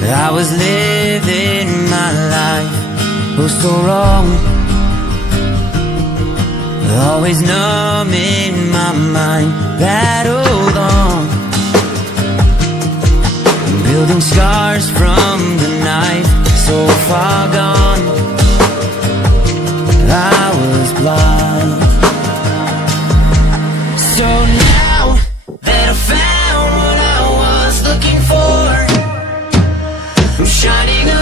I was living my life, oh so wrong, always numb in my mind, rattled on, building scars from the night, so far gone, I was blind. So now that I found what I was looking for, I'm shining